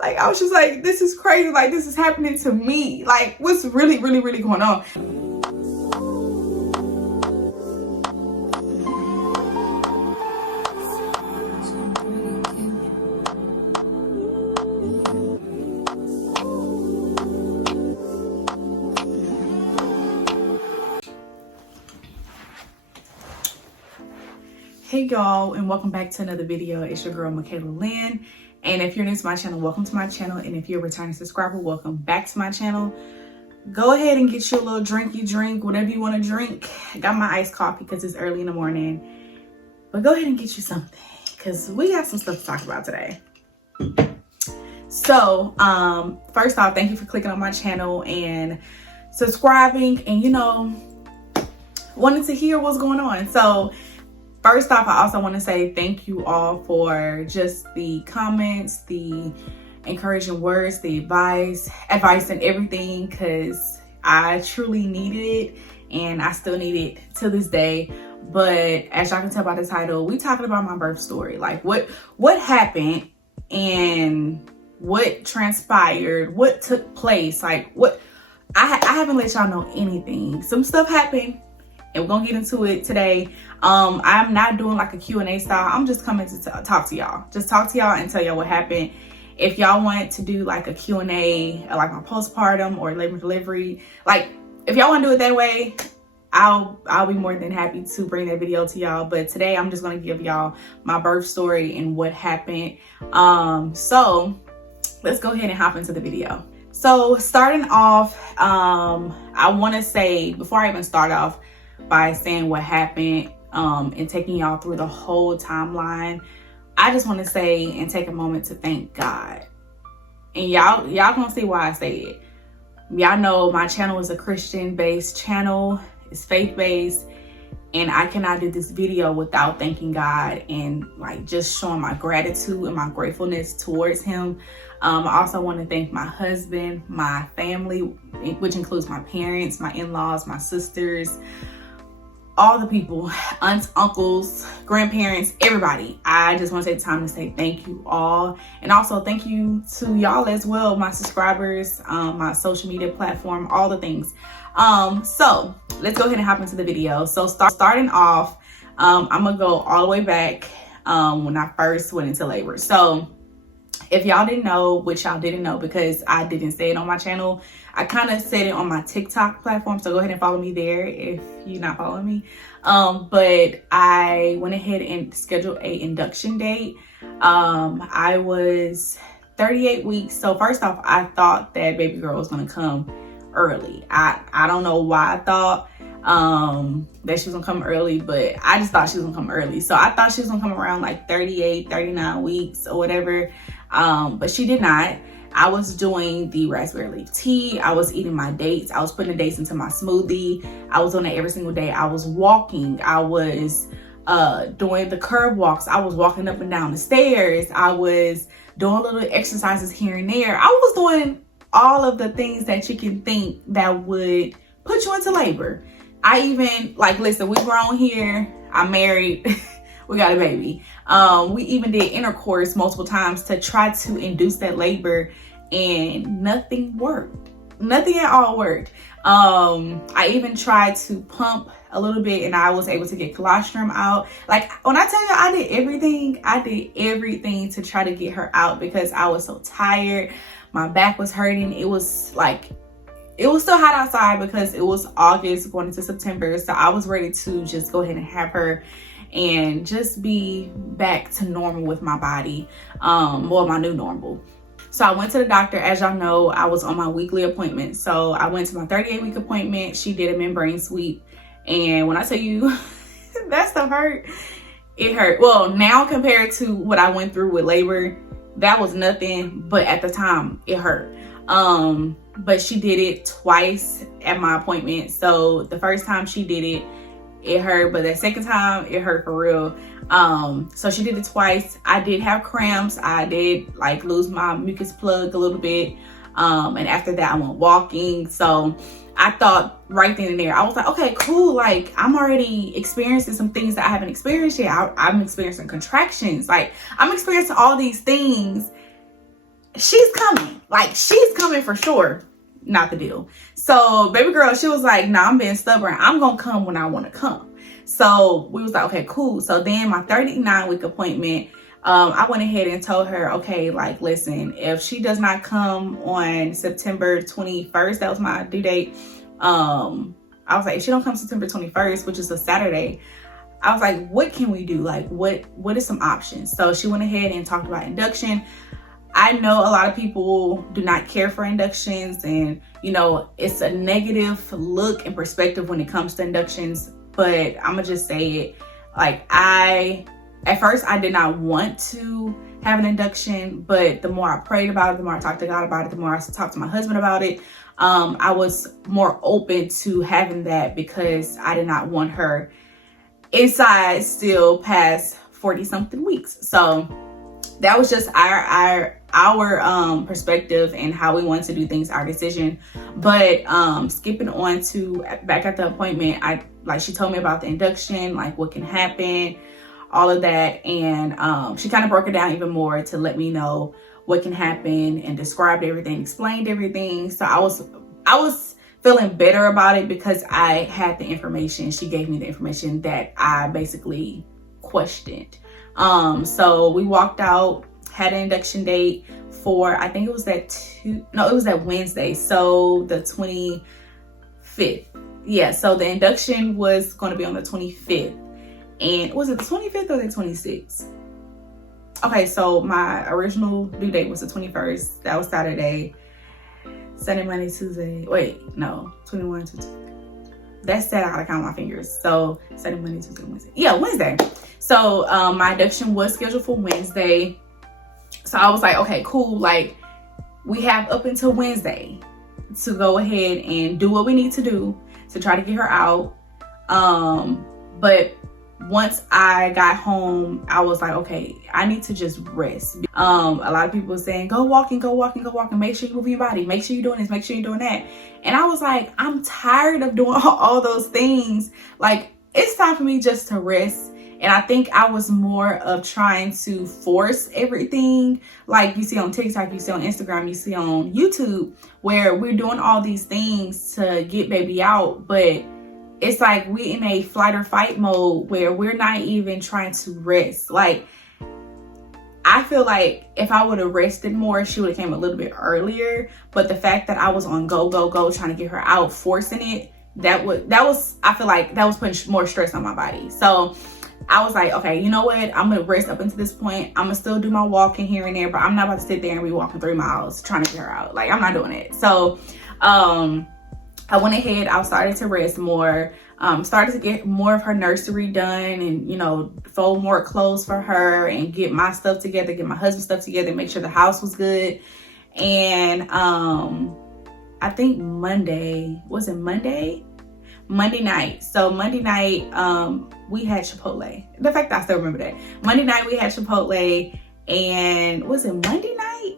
Like, I was just like, this is crazy. Like, this is happening to me. Like, what's really going on? Hey y'all, and welcome back to another video. It's your girl Michaela Lynn, and if you're new to my channel, welcome to my channel, and if you're a returning subscriber, welcome back to my channel. Go ahead and get you a little drink, whatever you want to drink. I got my iced coffee because it's early in the morning, but go ahead and get you something because we got some stuff to talk about today. So first off, thank you for clicking on my channel and subscribing, and wanting to hear what's going on. So first off, I also want to say thank you all for just the comments, the encouraging words, the advice and everything, because I truly needed it and I still need it to this day. But as y'all can tell by the title, we talking about my birth story, like what happened and what transpired, what took place, like what I haven't let y'all know anything. Some stuff happened and we're gonna get into it today. I'm not doing like a Q&A style. I'm just coming to talk to y'all. Just talk to y'all and tell y'all what happened. If y'all want to do like a Q&A, like my postpartum or labor delivery, like if y'all want to do it that way, I'll be more than happy to bring that video to y'all. But today I'm just gonna give y'all my birth story and what happened. So let's go ahead and hop into the video. So starting off, I want to say before I even start off by saying what happened and taking y'all through the whole timeline, I just want to say and take a moment to thank God. And y'all gonna see why I say it. Y'all know my channel is a Christian-based channel. It's faith-based, and I cannot do this video without thanking God and like just showing my gratitude and my gratefulness towards him. I also want to thank my husband, my family, which includes my parents, my in-laws, my sisters, all the people, aunts, uncles, grandparents, everybody. I just want to take the time to say thank you all. And also thank you to y'all as well, my subscribers, my social media platform, all the things. So let's go ahead and hop into the video. So starting off, I'm gonna go all the way back when I first went into labor. So if y'all didn't know, which y'all didn't know because I didn't say it on my channel, I kind of said it on my TikTok platform, so go ahead and follow me there if you're not following me. But I went ahead and scheduled a induction date. I was 38 weeks. So first off, I thought that baby girl was gonna come early. I don't know why I thought that she was gonna come early, but I just thought she was gonna come early. So I thought she was gonna come around like 38, 39 weeks or whatever. But she did not. I was doing the raspberry leaf tea. I was eating my dates. I was putting the dates into my smoothie. I was doing it every single day. I was walking. I was doing the curb walks. I was walking up and down the stairs. I was doing little exercises here and there. I was doing all of the things that you can think that would put you into labor. I even, like, listen, we grown here. I'm married. We got a baby. We even did intercourse multiple times to try to induce that labor, and nothing worked. Nothing at all worked. I even tried to pump a little bit and I was able to get colostrum out. Like, when I tell you I did everything to try to get her out because I was so tired. My back was hurting. It was still hot outside because it was August going into September. So I was ready to just go ahead and have her and just be back to normal with my body, well, my new normal. So I went to the doctor. As y'all know, I was on my weekly appointment. So I went to my 38-week appointment. She did a membrane sweep. And when I tell you that stuff hurt, it hurt. Well, now compared to what I went through with labor, that was nothing. But at the time, it hurt. But she did it twice at my appointment. So the first time she did it, it hurt, but the second time it hurt for real. So she did it twice. I did have cramps. I did like lose my mucus plug a little bit. And after that I went walking. So I thought right then and there, I was like, okay, cool. Like, I'm already experiencing some things that I haven't experienced yet. I'm experiencing contractions. Like, I'm experiencing all these things she's coming. Like, she's coming for sure. Not the deal. So baby girl, she was like, nah, I'm being stubborn. I'm gonna come when I want to come. So we was like, okay, cool. So then my 39-week appointment, I went ahead and told her, okay, like, listen, if she does not come on September 21st, that was my due date. I was like, if she don't come September 21st, which is a Saturday, I was like, what can we do? Like, what is some options? So she went ahead and talked about induction. I know a lot of people do not care for inductions, and you know, it's a negative look and perspective when it comes to inductions, but I'm gonna just say it. Like, at first I did not want to have an induction, but the more I prayed about it, the more I talked to God about it, the more I talked to my husband about it, I was more open to having that, because I did not want her inside still past 40 something weeks. So that was just our perspective and how we wanted to do things, our decision. But skipping on to back at the appointment, she told me about the induction, like what can happen, all of that. And she kind of broke it down even more to let me know what can happen and described everything, explained everything. So I was feeling better about it because I had the information. She gave me the information that I basically questioned. So we walked out, had an induction date for, I think it was that Wednesday. So the 25th. Yeah, so the induction was going to be on the 25th. And was it the 25th or the 26th? Okay, so my original due date was the 21st. That was Saturday. Sunday, Monday, Tuesday. Wait, no. 21, 22. That's sad. I gotta count my fingers. So Sunday, Monday, Tuesday, Wednesday. Yeah, Wednesday. So my induction was scheduled for Wednesday. So I was like, okay, cool. Like, we have up until Wednesday to go ahead and do what we need to do to try to get her out. But once I got home, I was like, okay, I need to just rest. A lot of people were saying, go walking, make sure you move your body, make sure you're doing this, make sure you're doing that. And I was like, I'm tired of doing all those things. Like, it's time for me just to rest. And I think I was more of trying to force everything, like you see on TikTok, you see on Instagram, you see on YouTube, where we're doing all these things to get baby out, but it's like we in a flight or fight mode where we're not even trying to rest. Like, I feel like if I would have rested more, she would have came a little bit earlier. But the fact that I was on go trying to get her out, forcing it, that was I feel like that was putting more stress on my body. So I was like, okay, you know what? I'm gonna rest up until this point. I'm gonna still do my walking here and there, but I'm not about to sit there and be walking 3 miles trying to get her out. Like, I'm not doing it. So I went ahead, I started to rest more, started to get more of her nursery done and, you know, fold more clothes for her and get my stuff together, get my husband's stuff together, make sure the house was good. And I think Monday night. So Monday night, we had Chipotle. The fact that I still remember that. Monday night we had Chipotle, and was it Monday night?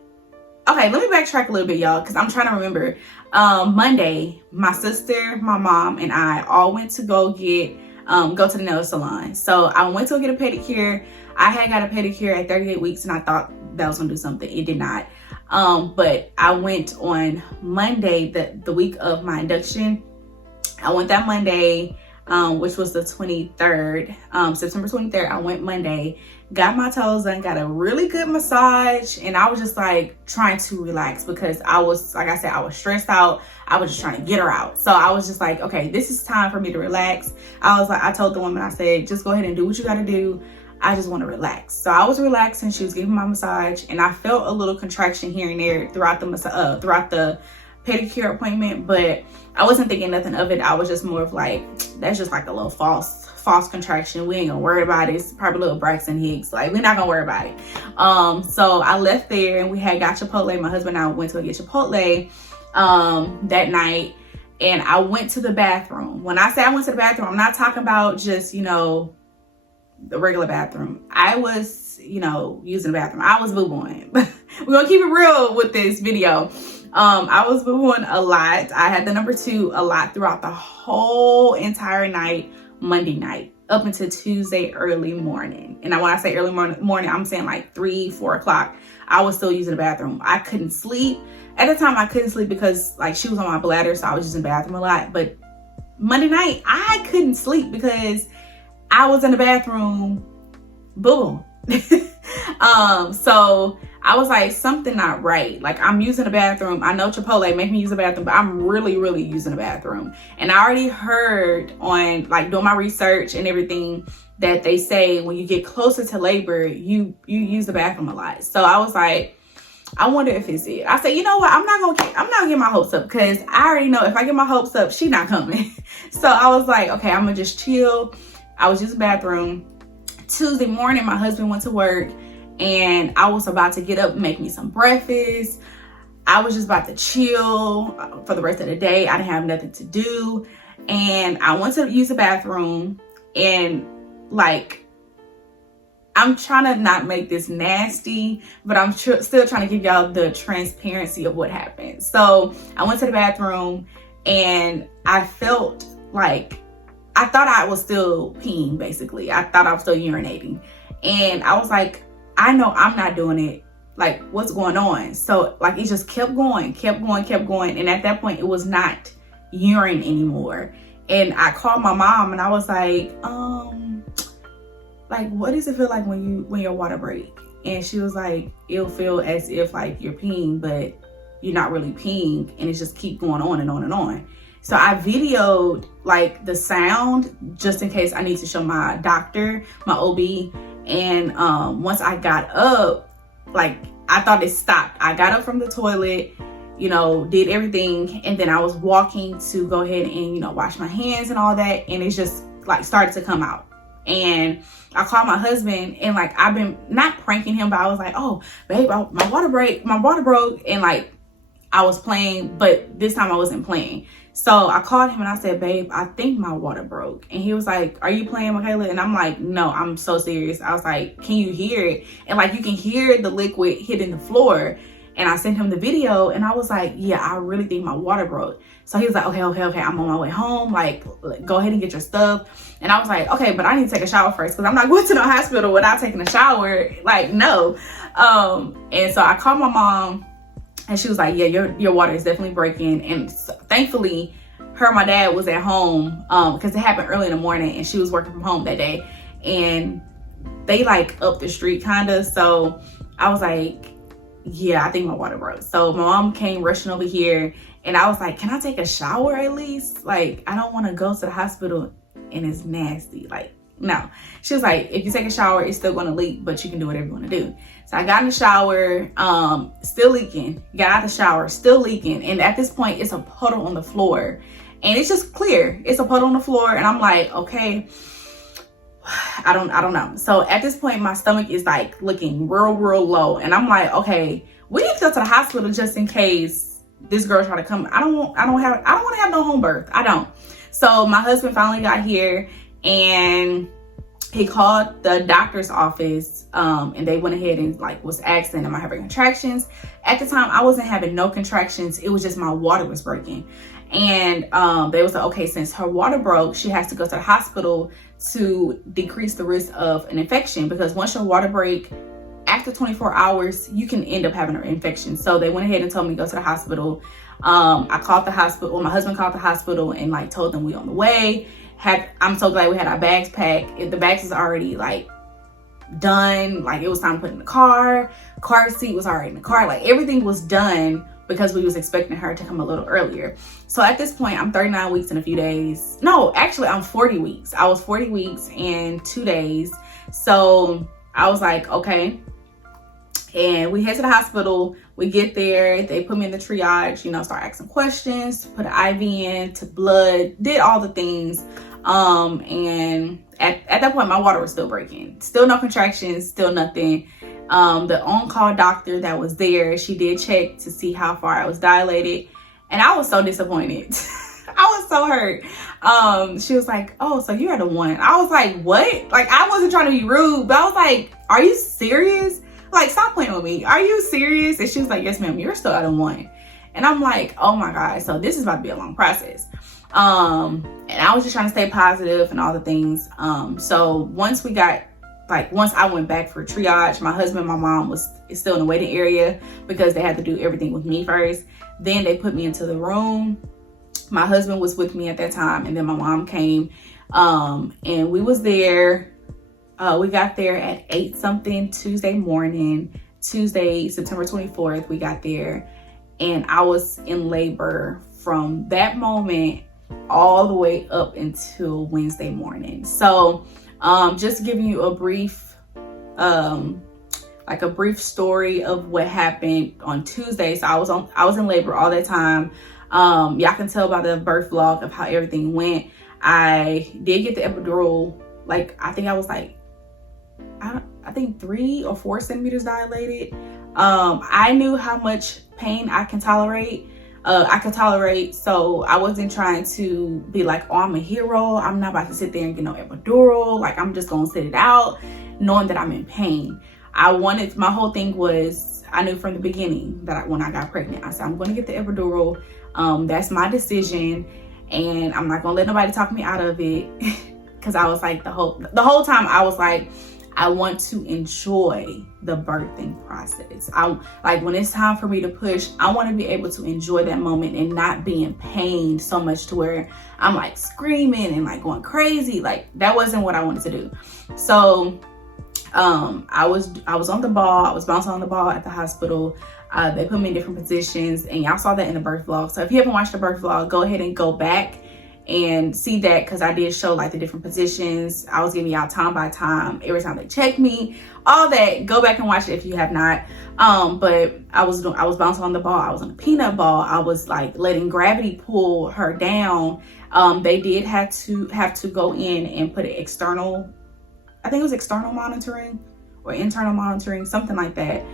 Okay, let me backtrack a little bit, y'all, because I'm trying to remember. Monday, my sister, my mom, and I all went to go to the nail salon. So I went to go get a pedicure. I had got a pedicure at 38 weeks, and I thought that was gonna do something. It did not. But I went on Monday, the week of my induction. I went that Monday, which was the 23rd, September 23rd. I went Monday, got my toes done, got a really good massage, and I was just like trying to relax because I was, like I said, I was stressed out. I was just trying to get her out. So I was just like, okay, this is time for me to relax. I told the woman, I said, just go ahead and do what you got to do. I just want to relax. So I was relaxing. She was giving my massage, and I felt a little contraction here and there throughout the pedicure appointment, but I wasn't thinking nothing of it. I was just more of like, that's just like a little false contraction. We ain't gonna worry about it. It's probably a little Braxton Hicks. Like, we're not gonna worry about it. So I left there and we had got Chipotle. My husband and I went to go get Chipotle that night, and I went to the bathroom. When I say I went to the bathroom, I'm not talking about just, you know, the regular bathroom. I was, you know, using the bathroom. I was boo-booing. We're gonna keep it real with this video. I was boo-booing a lot. I had the number 2 a lot throughout the whole entire night, Monday night, up until Tuesday early morning. And when I say early morning, I'm saying like 3-4 o'clock. I was still using the bathroom. I couldn't sleep. At the time, I couldn't sleep because like she was on my bladder, so I was using the bathroom a lot. But Monday night, I couldn't sleep because I was in the bathroom, boo. So I was like, something not right. Like, I'm using the bathroom. I know Chipotle make me use the bathroom, but I'm really, really using the bathroom. And I already heard on like doing my research and everything that they say when you get closer to labor, you use the bathroom a lot. So I was like, I wonder if it's it. I said, you know what? I'm not getting my hopes up, because I already know if I get my hopes up, she not coming. So I was like, okay, I'm gonna just chill. I was using the bathroom. Tuesday morning, my husband went to work, and I was about to get up and make me some breakfast. I was just about to chill for the rest of the day. I didn't have nothing to do. And I went to use the bathroom, and like, I'm trying to not make this nasty, but I'm still trying to give y'all the transparency of what happened. So I went to the bathroom, and I felt like, I thought I was still peeing, basically. I thought I was still urinating. And I was like, I know I'm not doing it. Like, what's going on? So like, it just kept going. And at that point, it was not urine anymore. And I called my mom, and I was like, what does it feel like when your water break? And she was like, it'll feel as if like you're peeing, but you're not really peeing, and it just keep going on and on and on. So I videoed like the sound just in case I need to show my doctor, my OB. And once I got up, like, I thought it stopped. I got up from the toilet, you know, did everything, and then I was walking to go ahead and, you know, wash my hands and all that, and it just like started to come out. And I called my husband, and like, I've been not pranking him, but I was like, oh babe, my water broke, and like, I was playing, but this time I wasn't playing. So I called him, and I said, babe, I think my water broke. And he was like, are you playing, Michaela? And I'm like, no, I'm so serious. I was like, can you hear it? And like, you can hear the liquid hitting the floor. And I sent him the video, and I was like, yeah, I really think my water broke. So he was like, okay, I'm on my way home. Like, go ahead and get your stuff. And I was like, okay, but I need to take a shower first, because I'm not going to the hospital without taking a shower. Like, no. And so I called my mom, and she was like, yeah, your water is definitely breaking. And so, thankfully, her and my dad was at home, because it happened early in the morning, and she was working from home that day. And they like up the street kind of. So I was like, yeah, I think my water broke. So my mom came rushing over here, and I was like, can I take a shower at least? Like, I don't want to go to the hospital and it's nasty. Like, no. She was like, if you take a shower, it's still going to leak, but you can do whatever you want to do. So I got in the shower, still leaking. Got out of the shower, still leaking. And at this point, it's a puddle on the floor, and it's just clear. It's a puddle on the floor, and I'm like, okay, I don't know. So at this point, my stomach is like looking real low, and I'm like, okay, we need to go to the hospital just in case this girl try to come. I don't want to have no home birth. I don't. So my husband finally got here, and he called the doctor's office, and they went ahead and like was asking, am I having contractions? At the time, I wasn't having no contractions. It was just my water was breaking. And they was like, okay, since her water broke, she has to go to the hospital to decrease the risk of an infection, because once your water break, after 24 hours, you can end up having an infection. So they went ahead and told me to go to the hospital. I called the hospital, my husband called the hospital and like told them we on the way. I'm so glad we had our bags packed. The bags was already like done. Like, it was time to put in the car seat was already in the car. Like, everything was done, because we was expecting her to come a little earlier. So at this point, I'm 39 weeks in a few days. No, actually, I'm 40 weeks. I was 40 weeks and 2 days. So I was like, okay. And we head to the hospital. We get there. They put me in the triage, you know, start asking questions, put an IV in, to blood, did all the things. And at that point, my water was still breaking. Still no contractions, still nothing. The on-call doctor that was there, she did check to see how far I was dilated. And I was so disappointed. I was so hurt. She was like, oh, so you're at a 1. I was like, what? Like, I wasn't trying to be rude, but I was like, are you serious? Like, stop playing with me. Are you serious? And she was like, yes, ma'am, you're still at a 1. And I'm like, oh my God. So this is about to be a long process. And I was just trying to stay positive and all the things. So once I went back for triage, my husband and my mom is still in the waiting area because they had to do everything with me first. Then they put me into the room. My husband was with me at that time, and then my mom came, and we was there. We got there at 8 something Tuesday morning, Tuesday, September 24th, we got there, and I was in labor from that moment all the way up until Wednesday morning. So just giving you a brief story of what happened on Tuesday. So I was in labor all that time. Y'all can tell by the birth vlog of how everything went. I did get the epidural, I think I was I think 3 or 4 centimeters dilated. I knew how much pain I could tolerate. So I wasn't trying to be like, oh, I'm a hero, I'm not about to sit there and get no epidural, I'm just gonna sit it out knowing that I'm in pain. My whole thing was, I knew from the beginning that when I got pregnant, I said, I'm gonna get the epidural. That's my decision, and I'm not gonna let nobody talk me out of it. Because I was the whole time I was like, I want to enjoy the birthing process. When it's time for me to push, I want to be able to enjoy that moment and not be in pain so much to where I'm screaming and going crazy. That wasn't what I wanted to do. So I was on the ball. I was bouncing on the ball at the hospital. They put me in different positions, and y'all saw that in the birth vlog. So if you haven't watched the birth vlog, go ahead and go back and see that, because I did show the different positions. I was giving y'all time by time, every time they checked me, all that. Go back and watch it if you have not. But I was bouncing on the ball. I was on a peanut ball. I was letting gravity pull her down. They did have to go in and put an external, I think it was external monitoring or internal monitoring, something like that.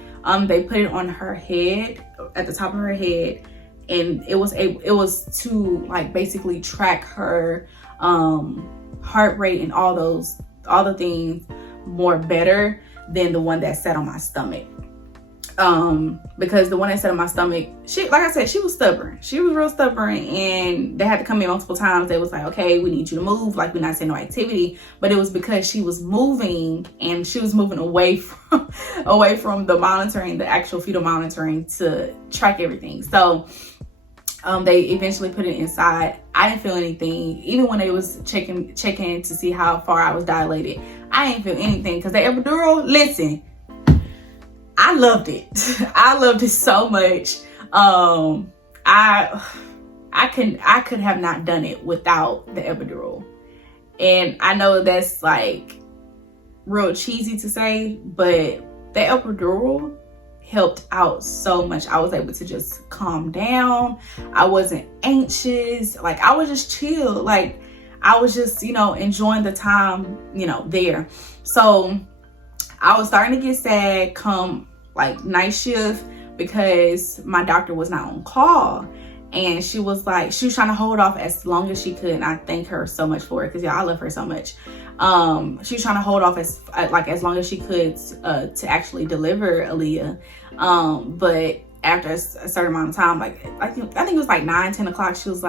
They put it on her head, at the top of her head, and it was to basically track her heart rate and all the things more better than the one that sat on my stomach. Because the one that sat on my stomach, she was stubborn. She was real stubborn, and they had to come in multiple times. They was okay, we need you to move. We're not saying no activity, but it was because she was moving, and she was moving away from the monitoring, the actual fetal monitoring, to track everything. So they eventually put it inside. I didn't feel anything. Even when they was checking to see how far I was dilated, I didn't feel anything, because the epidural, listen, I loved it. I loved it so much. I could have not done it without the epidural. And I know that's real cheesy to say, but the epidural helped out so much. I was able to just calm down. I wasn't anxious. I was just chill. I was just, enjoying the time, there. So I was starting to get sad come night shift, because my doctor was not on call, and she was trying to hold off as long as she could, and I thank her so much for it, because I love her so much. She was trying to hold off as long as she could to actually deliver Aaliyah, but after a certain amount of time, I think it was 9-10 o'clock, she was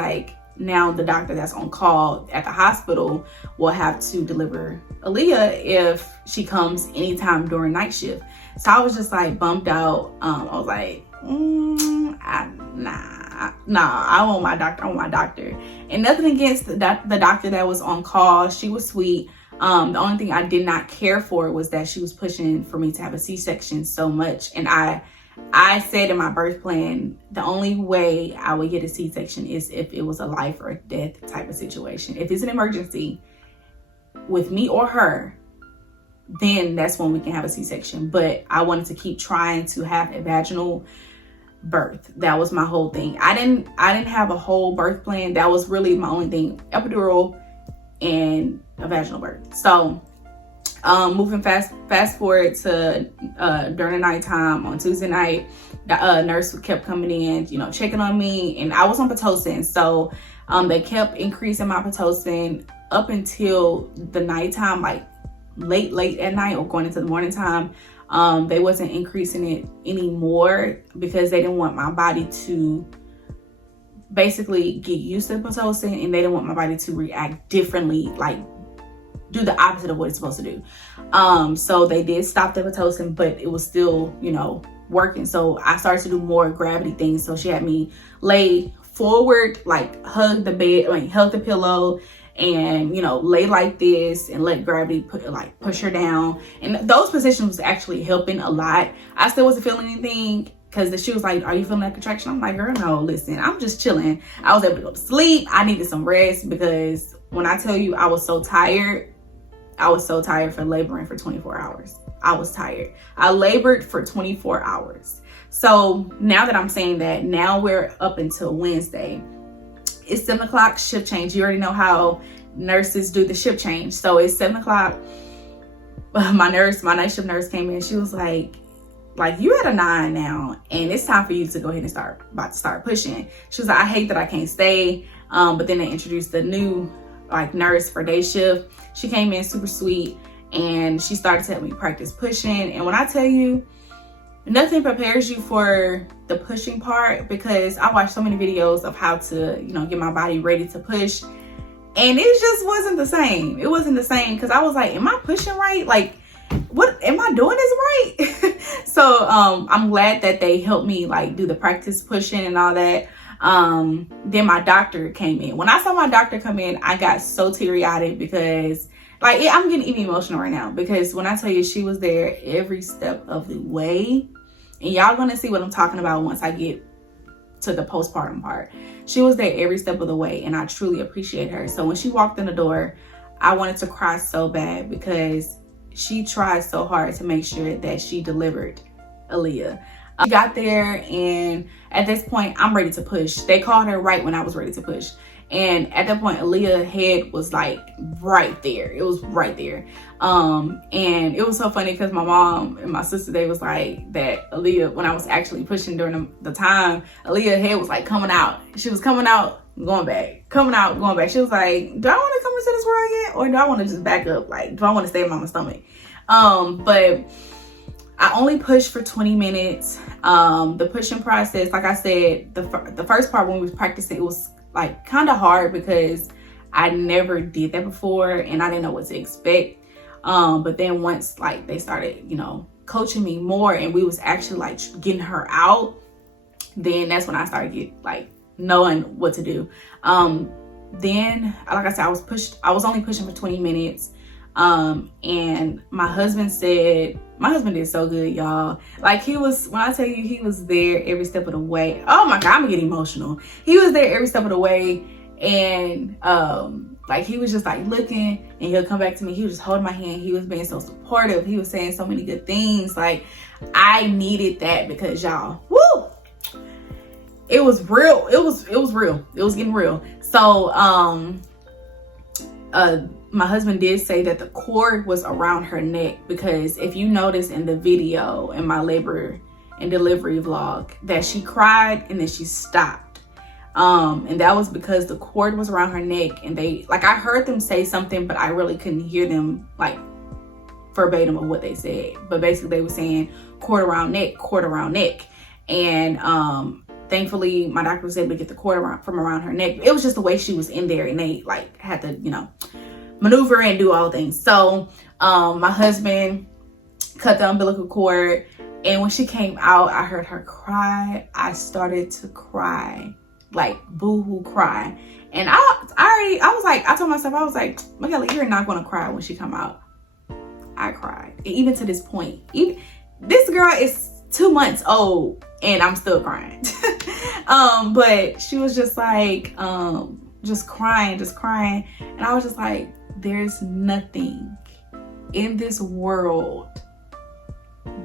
now the doctor that's on call at the hospital will have to deliver Aaliyah if she comes anytime during night shift. So I was just bummed out. I was nah, I want my doctor. And nothing against the doctor that was on call. She was sweet. The only thing I did not care for was that she was pushing for me to have a C-section so much. And I said in my birth plan, the only way I would get a C-section is if it was a life or death type of situation. If it's an emergency with me or her, then that's when we can have a C-section. But I wanted to keep trying to have a vaginal birth. That was my whole thing. I didn't have a whole birth plan. That was really my only thing: epidural and a vaginal birth. So moving fast forward to during the nighttime on Tuesday night, the nurse kept coming in, checking on me, and I was on Pitocin. So they kept increasing my Pitocin up until the nighttime, late at night or going into the morning time. They wasn't increasing it anymore because they didn't want my body to basically get used to Pitocin, and they didn't want my body to react differently, like do the opposite of what it's supposed to do. So they did stop the Pitocin, but it was still, you know, working. So I started to do more gravity things. So she had me lay forward, like hug the bed, like hug the pillow, and, you know, lay like this and let gravity push her down. And those positions was actually helping a lot. I still wasn't feeling anything, because she was like, are you feeling that contraction? I'm like, girl, no, listen, I'm just chilling. I was able to go to sleep. I needed some rest, because when I tell you I was so tired for laboring for 24 hours. I was tired. I labored for 24 hours. So now that I'm saying that, now we're up until Wednesday. It's 7 o'clock, shift change. You already know how nurses do the shift change. So it's 7 o'clock. My night shift nurse came in. She was like, you at a 9 now, and it's time for you to go ahead and about to start pushing. She was like, I hate that I can't stay. But then they introduced the new nurse for day shift. She came in super sweet, and she started to help me practice pushing. And when I tell you, nothing prepares you for the pushing part, because I watched so many videos of how to, you know, get my body ready to push, and it just wasn't the same. It wasn't the same, because I was like, am I pushing right? Like, what am I doing this right? So I'm glad that they helped me do the practice pushing and all that. Then my doctor came in. When I saw my doctor come in, I got so teary-eyed, because I'm getting even emotional right now, because when I tell you, she was there every step of the way. And y'all gonna see what I'm talking about once I get to the postpartum part. She was there every step of the way, and I truly appreciate her. So when she walked in the door, I wanted to cry so bad, because she tried so hard to make sure that she delivered Aaliyah. She got there, and at this point, I'm ready to push. They called her right when I was ready to push. And at that point, Aaliyah's head was right there. It was right there. And it was so funny, because my mom and my sister, they was like that Aaliyah, when I was actually pushing during the time, Aaliyah's head was coming out. She was coming out, going back, coming out, going back. She was like, do I want to come into this world yet? Or do I want to just back up? Do I want to stay in mama's stomach? But I only pushed for 20 minutes. The pushing process, like I said, the first part when we was practicing, it was kind of hard, because I never did that before, and I didn't know what to expect. But then once they started, you know, coaching me more, and we was actually getting her out, then that's when I started knowing what to do. Then, like I said, I was only pushing for 20 minutes. And my husband did so good, y'all. When I tell you, he was there every step of the way. Oh my God, I'm getting emotional. He was there every step of the way. And, he was just looking, and he'll come back to me. He was just holding my hand. He was being so supportive. He was saying so many good things. I needed that, because y'all, woo, it was real. It was real. It was getting real. So, my husband did say that the cord was around her neck, because if you notice in the video, in my labor and delivery vlog, that she cried and then she stopped. And that was because the cord was around her neck, and they, I heard them say something, but I really couldn't hear them verbatim of what they said. But basically they were saying cord around neck. And thankfully my doctor was able to get the cord from around her neck. It was just the way she was in there, and they had to, you know, maneuver and do all things. So my husband cut the umbilical cord, and when she came out, I heard her cry. I started to cry, boo-hoo cry. And I told myself, I was like, Michaela, you're not gonna cry when she come out. I cried. And even to this point, this girl is 2 months old, and I'm still crying. But she was just just crying. And I was just like, there's nothing in this world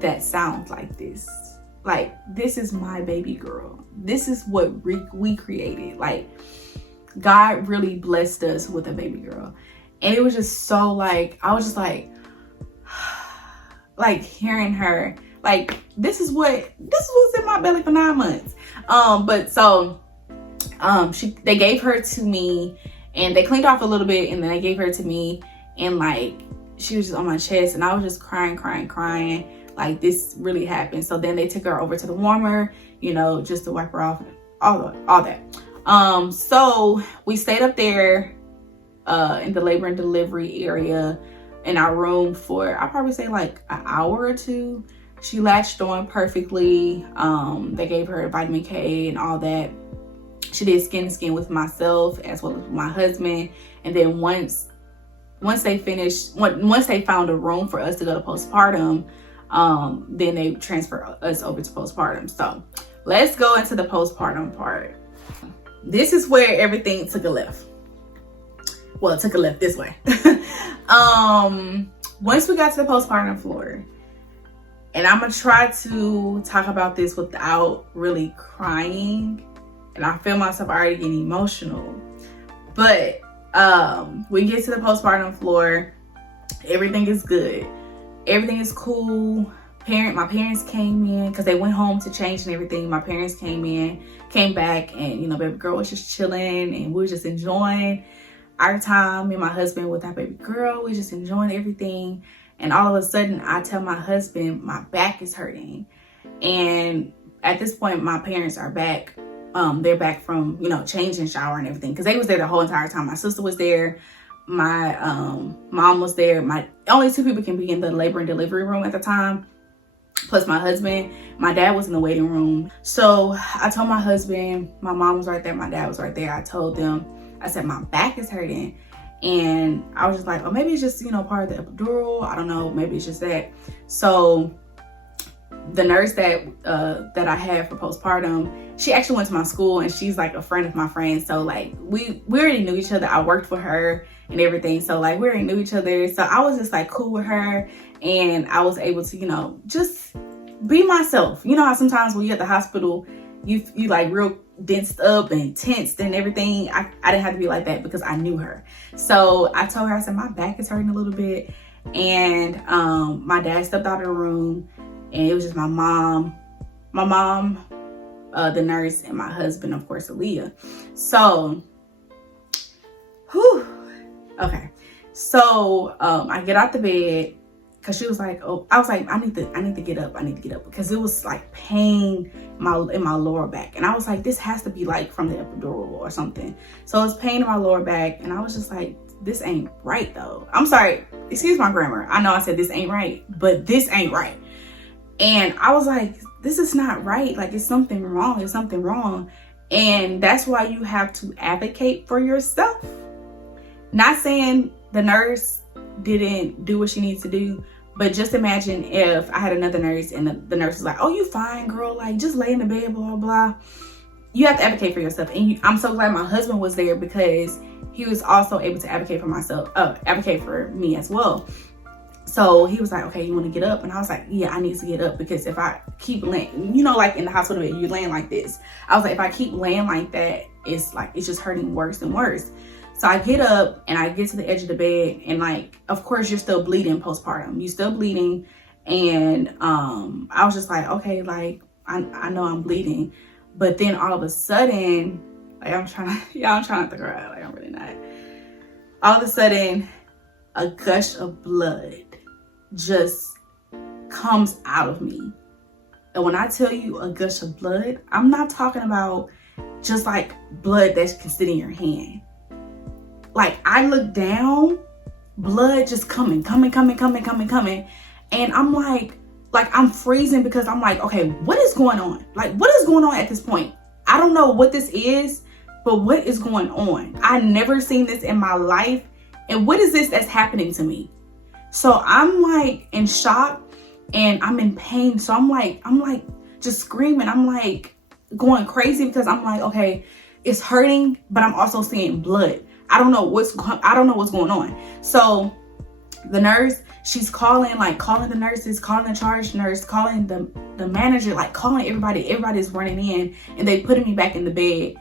that sounds like this. This is my baby girl. This is what we created. God really blessed us with a baby girl. And it was just so I was just hearing her, this is what's in my belly for 9 months. But so they gave her to me, and they cleaned off a little bit, and then they gave her to me, and she was just on my chest, and I was just crying. This really happened. So then they took her over to the warmer, you know, just to wipe her off, all that. So we stayed up there in the labor and delivery area in our room for, I'll probably say like an hour or two. She latched on perfectly. They gave her vitamin K and all that. She did skin to skin with myself as well as with my husband. And then once they found a room for us to go to postpartum, then they transfer us over to postpartum. So let's go into the postpartum part. This is where everything took a left. Well, it took a left this way. Once we got to the postpartum floor, and I'm gonna try to talk about this without really crying, and I feel myself already getting emotional, but we get to the postpartum floor, everything is good, everything is cool. My parents came in because they went home to change and everything. My parents came back, and you know, baby girl was just chilling, and we were just enjoying our time. Me and my husband with our baby girl, we just enjoying everything. And all of a sudden, I tell my husband my back is hurting. And at this point, my parents are back. They're back from, you know, changing, shower and everything, because they was there the whole entire time. My sister was there. My mom was there. My only two people can be in the labor and delivery room at the time, plus my husband. My dad was in the waiting room. So I told my husband, my mom was right there, my dad was right there. I told them, I said, my back is hurting. And I was just like, oh, maybe it's just, you know, part of the epidural. I don't know. Maybe it's just that. So the nurse that I had for postpartum, she actually went to my school, and she's like a friend of my friend. So like we already knew each other. I worked for her and everything. So like we already knew each other. So I was just like cool with her, and I was able to, you know, just be myself. You know how sometimes when you're at the hospital, you like real densed up and tensed and everything. I didn't have to be like that because I knew her. So I told her, I said, my back is hurting a little bit. And my dad stepped out of the room, and it was just my mom, the nurse, and my husband, of course, Aaliyah. So, okay. So I get out the bed, because she was like, oh, I was like, I need to get up. I need to get up, because it was like pain in my lower back. And I was like, this has to be like from the epidural or something. So it was pain in my lower back. And I was just like, this ain't right though. I'm sorry, excuse my grammar. I know I said this ain't right, but this ain't right. And I was like, this is not right. Like, it's something wrong. It's something wrong. And that's why you have to advocate for yourself. Not saying the nurse didn't do what she needs to do, but just imagine if I had another nurse, and the nurse was like, oh, you fine, girl, like just lay in the bed, blah, blah, blah. You have to advocate for yourself. And I'm so glad my husband was there, because he was also able to advocate for me as well. So he was like, okay, you want to get up? And I was like, yeah, I need to get up, because if I keep laying, you know, like in the hospital bed, you're laying like this. I was like, if I keep laying like that, it's just hurting worse and worse. So I get up and I get to the edge of the bed, and like, of course, you're still bleeding postpartum. You're still bleeding. And I was just like, okay, like I know I'm bleeding. But then all of a sudden, like I'm trying not to cry. Like, I'm really not. All of a sudden, a gush of blood just comes out of me. And when I tell you a gush of blood, I'm not talking about just like blood that can sit in your hand. Like, I look down, blood just coming. And I'm like I'm freezing, because I'm like, okay, what is going on? Like, what is going on at this point? I don't know what this is, but what is going on? I never seen this in my life. And what is this that's happening to me? So I'm like in shock, and I'm in pain. So I'm like just screaming. I'm like going crazy, because I'm like, okay, it's hurting, but I'm also seeing blood. I don't know what's going on. So the nurse, she's calling the nurses, calling the charge nurse, calling the manager, like calling everybody. Everybody's running in, and they putting me back in the bed.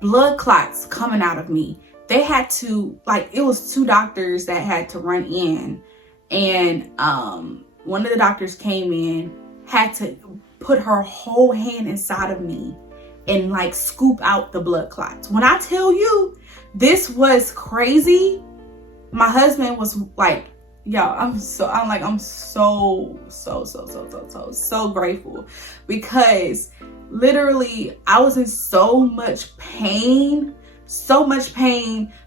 Blood clots coming out of me. They had to, like, it was 2 doctors that had to run in, and one of the doctors came in, had to put her whole hand inside of me and like scoop out the blood clots. When I tell you this was crazy, my husband was like y'all, I'm so grateful, because literally I was in so much pain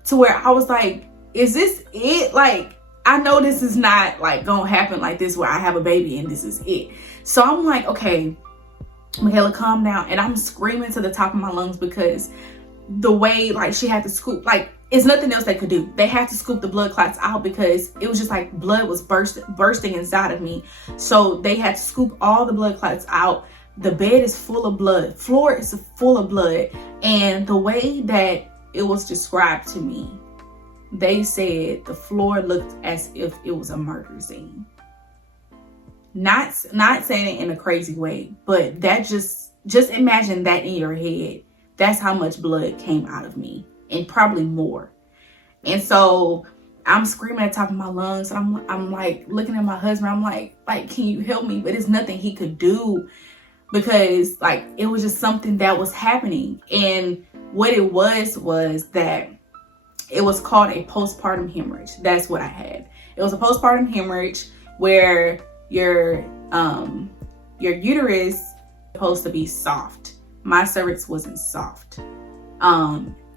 to where I was like, is this it? Like, I know this is not like gonna happen like this where I have a baby and this is it. So I'm like, okay, Michaela, calm down. And I'm screaming to the top of my lungs, because the way like she had to scoop, like, it's nothing else they could do. They had to scoop the blood clots out, because it was just like blood was bursting inside of me. So they had to scoop all the blood clots out. The bed is full of blood. Floor is full of blood. And the way that it was described to me, they said the floor looked as if it was a murder scene. Not saying it in a crazy way, but that just imagine that in your head. That's how much blood came out of me, and probably more. And so I'm screaming at the top of my lungs, and I'm like looking at my husband. I'm like, can you help me? But there's nothing he could do, because like it was just something that was happening. And what it was that it was called a postpartum hemorrhage. That's what I had. It was a postpartum hemorrhage where your uterus is supposed to be soft. My cervix wasn't soft.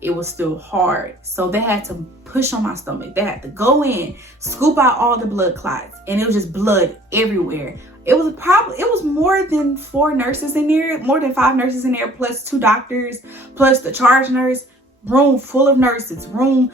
It was still hard. So they had to push on my stomach. They had to go in, scoop out all the blood clots, and it was just blood everywhere. It was more than 4 nurses in there, more than 5 nurses in there, plus 2 doctors, plus the charge nurse. Room full of nurses, room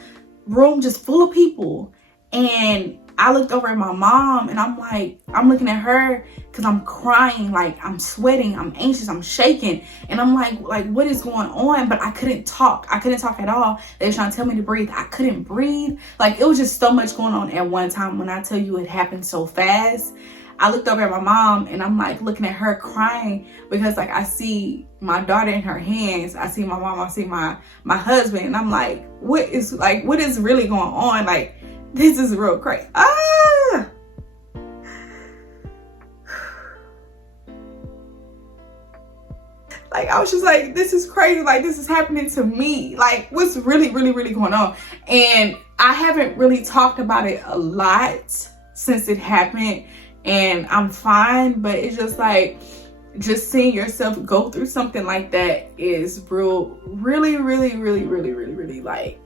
just full of people. And I looked over at my mom, and I'm like, I'm looking at her because I'm crying, like I'm sweating, I'm anxious, I'm shaking. And I'm like, what is going on? But I couldn't talk. I couldn't talk at all. They were trying to tell me to breathe. I couldn't breathe. Like, it was just so much going on at one time. When I tell you it happened so fast, I looked over at my mom, and I'm like looking at her crying, because like I see my daughter in her hands, I see my mom, I see my husband, and I'm like, what is really going on? Like, this is real crazy. Like, I was just like, this is crazy. Like, this is happening to me. Like, what's really going on? And I haven't really talked about it a lot since it happened, and I'm fine. But it's just like, just seeing yourself go through something like that is really like,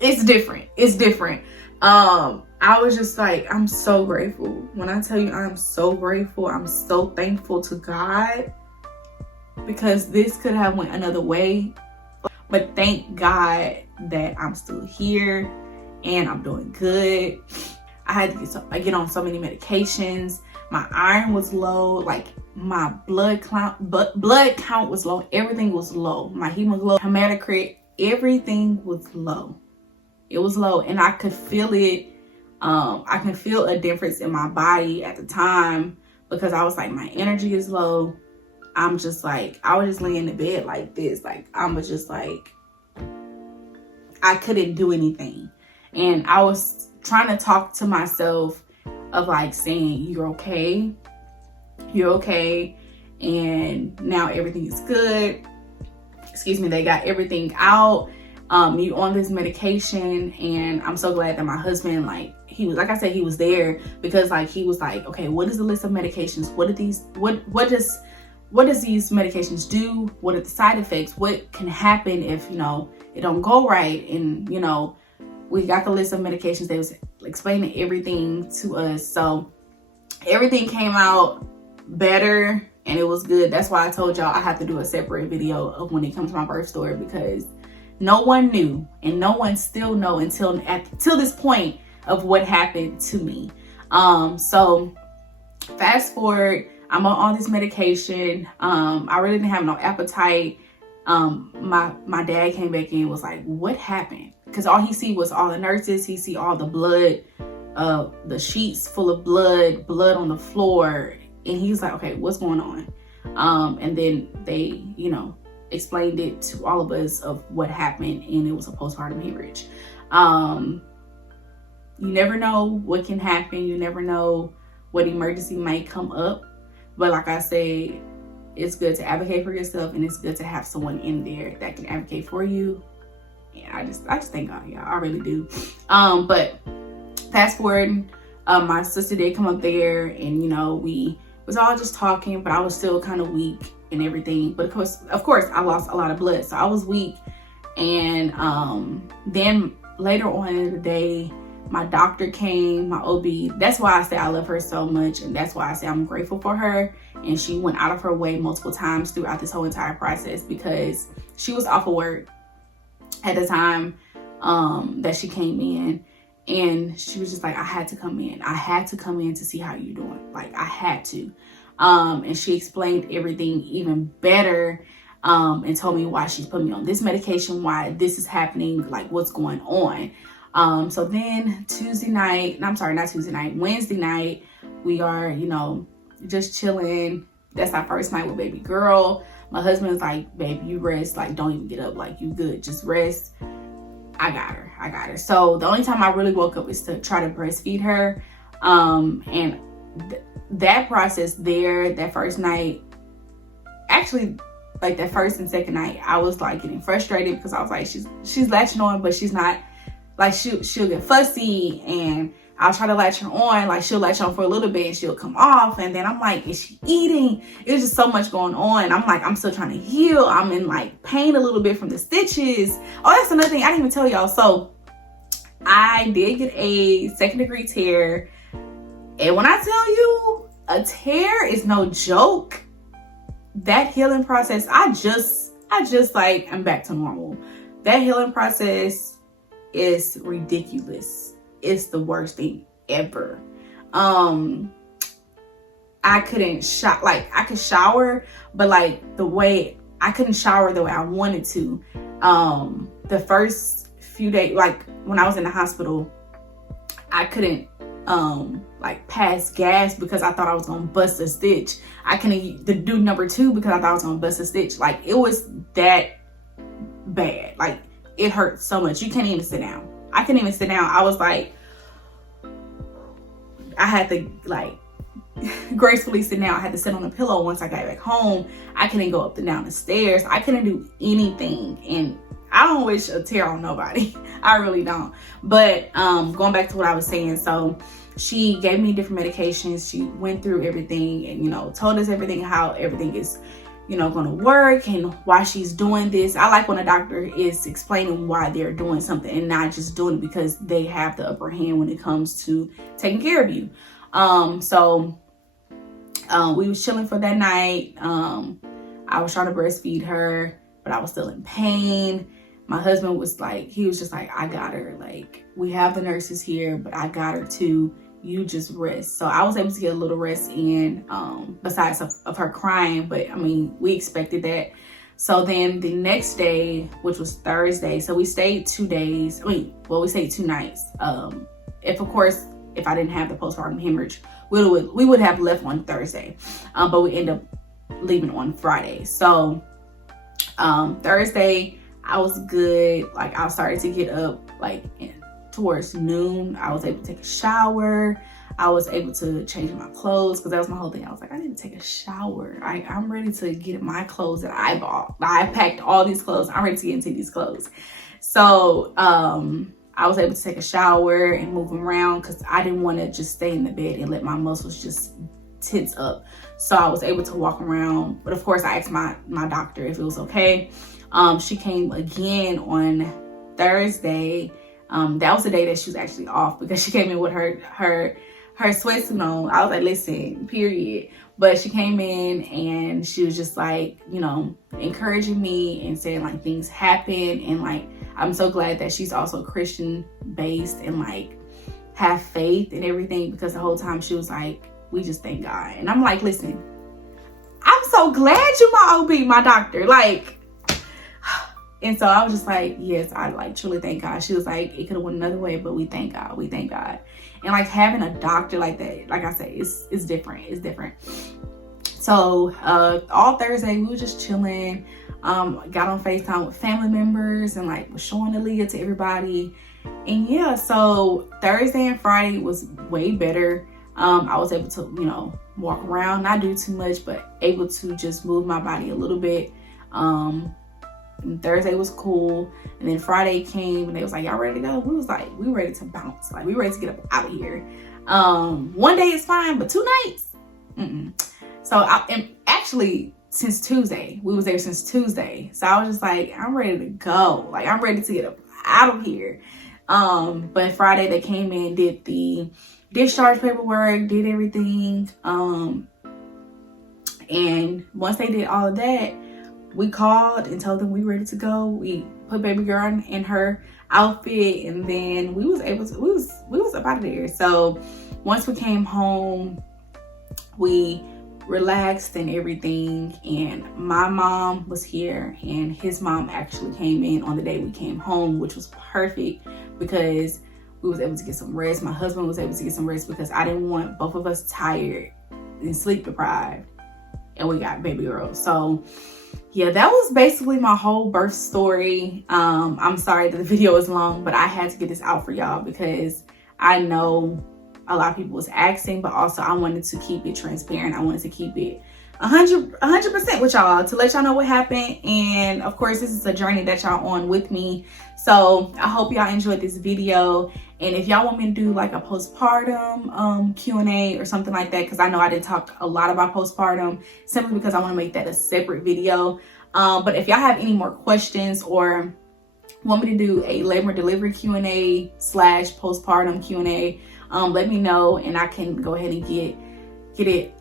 it's different. I was just like, I'm so grateful. When I tell you I'm so grateful, I'm so thankful to God, because this could have went another way. But thank God that I'm still here and I'm doing good. I had to get on so many medications. My iron was low, like my blood count was low. Everything was low. My hemoglobin, hematocrit, everything was low. It was low, and I could feel it. I can feel a difference in my body at the time, because I was like, my energy is low. I'm just like, I was just laying in bed like this. Like, I was just like, I couldn't do anything. And I was trying to talk to myself of like saying, you're okay. And now everything is good. Excuse me, they got everything out. You on this medication, and I'm so glad that my husband, like, he was, like I said, he was there, because like he was like, okay, what is the list of medications? What does these medications do? What are the side effects? What can happen if, it don't go right? And, we got the list of medications. They was explaining everything to us. So everything came out better, and it was good. That's why I told y'all I have to do a separate video of when it comes to my birth story, because no one knew, and no one still know until this point of what happened to me. So fast forward, I'm on all this medication. I really didn't have no appetite. My dad came back in and was like, what happened? Because all he see was all the nurses. He see all the blood, the sheets full of blood on the floor. And he's like, okay, what's going on? And then they, explained it to all of us of what happened, and it was a postpartum hemorrhage. You never know what can happen. You never know what emergency might come up. But like I said, it's good to advocate for yourself, and it's good to have someone in there that can advocate for you. And I just thank God, yeah, I really do. But fast forward, My sister did come up there, and you know, we was all just talking, but I was still kind of weak and everything. But of course, I lost a lot of blood, so I was weak. And then later on in the day, my doctor came, my OB. That's why I say I love her so much, and that's why I say I'm grateful for her. And she went out of her way multiple times throughout this whole entire process, because she was off of work at the time that she came in. And she was just like, I had to come in. I had to come in to see how you're doing. Like, I had to. And she explained everything even better, and told me why she's put me on this medication, why this is happening, like what's going on. So then Wednesday night, we are, you know, just chilling. That's our first night with baby girl. My husband was like, baby, you rest. Like, don't even get up. Like, you good. Just rest. I got her. So the only time I really woke up is to try to breastfeed her. And that process there, that first night, actually, like that first and second night, I was like getting frustrated, because I was like, she's latching on, but she's not, like, she'll get fussy, and I'll try to latch her on, like she'll latch on for a little bit and she'll come off, and then I'm like, is she eating? It was just so much going on. I'm like, I'm still trying to heal. I'm in like pain a little bit from the stitches. Oh, that's another thing I didn't even tell y'all. So I did get a 2nd-degree tear, and when I tell you, a tear is no joke. That healing process, I just like, I'm back to normal. That healing process is ridiculous. It's the worst thing ever. I couldn't I could shower, but like the way I couldn't shower the way I wanted to. The first few days, like when I was in the hospital, I couldn't like pass gas because I thought I was gonna bust a stitch. I couldn't do number 2 because I thought I was gonna bust a stitch. Like, it was that bad. Like, it hurt so much. You can't even sit down. I couldn't even sit down. I was like, I had to like gracefully sit down. I had to sit on a pillow once I got back home. I couldn't go up and down the stairs. I couldn't do anything. And I don't wish a tear on nobody. I really don't. But going back to what I was saying, so she gave me different medications. She went through everything and, you know, told us everything, how everything is, you know, going to work and why she's doing this. I like when a doctor is explaining why they're doing something and not just doing it because they have the upper hand when it comes to taking care of you. So we was chilling for that night. I was trying to breastfeed her, but I was still in pain. My husband was like, he was just like, I got her. Like, we have the nurses here, but I got her too. You just rest. So I was able to get a little rest in, besides of her crying, but I mean, we expected that. So then the next day, which was Thursday, so we stayed 2 days. We stayed 2 nights. If I didn't have the postpartum hemorrhage, we would have left on Thursday, but we ended up leaving on Friday. So Thursday, I was good. Like, I started to get up like towards noon. I was able to take a shower. I was able to change my clothes because that was my whole thing. I was like, I need to take a shower. I'm ready to get my clothes that I bought. I packed all these clothes. I'm ready to get into these clothes. So I was able to take a shower and move around because I didn't want to just stay in the bed and let my muscles just tense up. So I was able to walk around. But of course, I asked my doctor if it was okay. She came again on Thursday. That was the day that she was actually off because she came in with her sweatsuit on. I was like, listen, period. But she came in and she was just like, you know, encouraging me and saying like things happen. And like, I'm so glad that she's also Christian based and like have faith and everything, because the whole time she was like, we just thank God. And I'm like, listen, I'm so glad you my OB, my doctor. Like, and so I was just like, yes, I like truly thank God. She was like, it could have went another way, but we thank God. We thank God. And like having a doctor like that, like I said, it's different. It's different. So all Thursday we were just chilling. Got on FaceTime with family members and like was showing Aaliyah to everybody. And yeah, so Thursday and Friday was way better. I was able to, you know, walk around, not do too much, but able to just move my body a little bit. And Thursday was cool, and then Friday came and they was like, y'all ready to go? We was like, we ready to bounce, like we ready to get up out of here. One day is fine, but 2 nights? So I am actually, since Tuesday, we was there since Tuesday. So I was just like, I'm ready to go. Like, I'm ready to get up out of here. But Friday they came in, did the discharge paperwork, did everything. And once they did all of that, we called and told them we ready to go. We put baby girl in her outfit, and then we was up out of there. So once we came home, we relaxed and everything, and my mom was here and his mom actually came in on the day we came home, which was perfect because we was able to get some rest. My husband was able to get some rest because I didn't want both of us tired and sleep deprived, and we got baby girl. So yeah, that was basically my whole birth story. I'm sorry that the video is long, but I had to get this out for y'all because I know a lot of people was asking, but also I wanted to keep it transparent. I wanted to keep it 100% with y'all to let y'all know what happened. And of course, this is a journey that y'all on with me. So I hope y'all enjoyed this video. And if y'all want me to do like a postpartum Q&A or something like that, because I know I didn't talk a lot about postpartum simply because I want to make that a separate video. But if y'all have any more questions or want me to do a labor and delivery Q&A / postpartum Q&A, let me know and I can go ahead and get it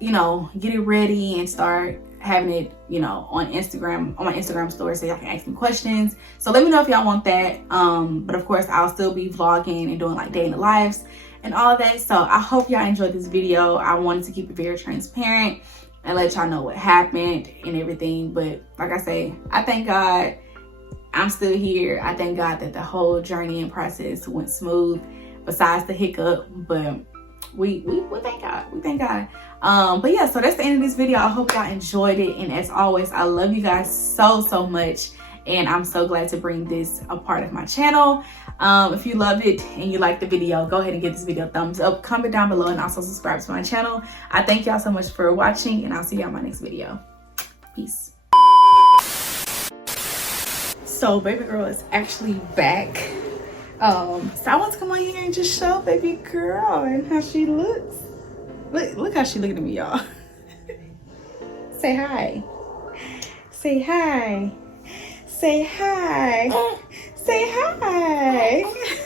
ready and start having it, on Instagram, on my Instagram story, so y'all can ask me questions. So let me know if y'all want that. But of course, I'll still be vlogging and doing like day in the lives and all of that. So I hope y'all enjoyed this video. I wanted to keep it very transparent and let y'all know what happened and everything. But like I say, I thank God I'm still here. I thank God that the whole journey and process went smooth, besides the hiccup. But we thank God. We thank God. But yeah, so that's the end of this video. I hope y'all enjoyed it. And as always, I love you guys so much. And I'm so glad to bring this a part of my channel. If you loved it and you liked the video, go ahead and give this video a thumbs up, comment down below, and also subscribe to my channel. I thank y'all so much for watching, and I'll see y'all in my next video. Peace. So baby girl is actually back. So I want to come on here and just show baby girl and how she looks. Look how she looking at me, y'all. Say hi. Say hi. Say hi. Say hi.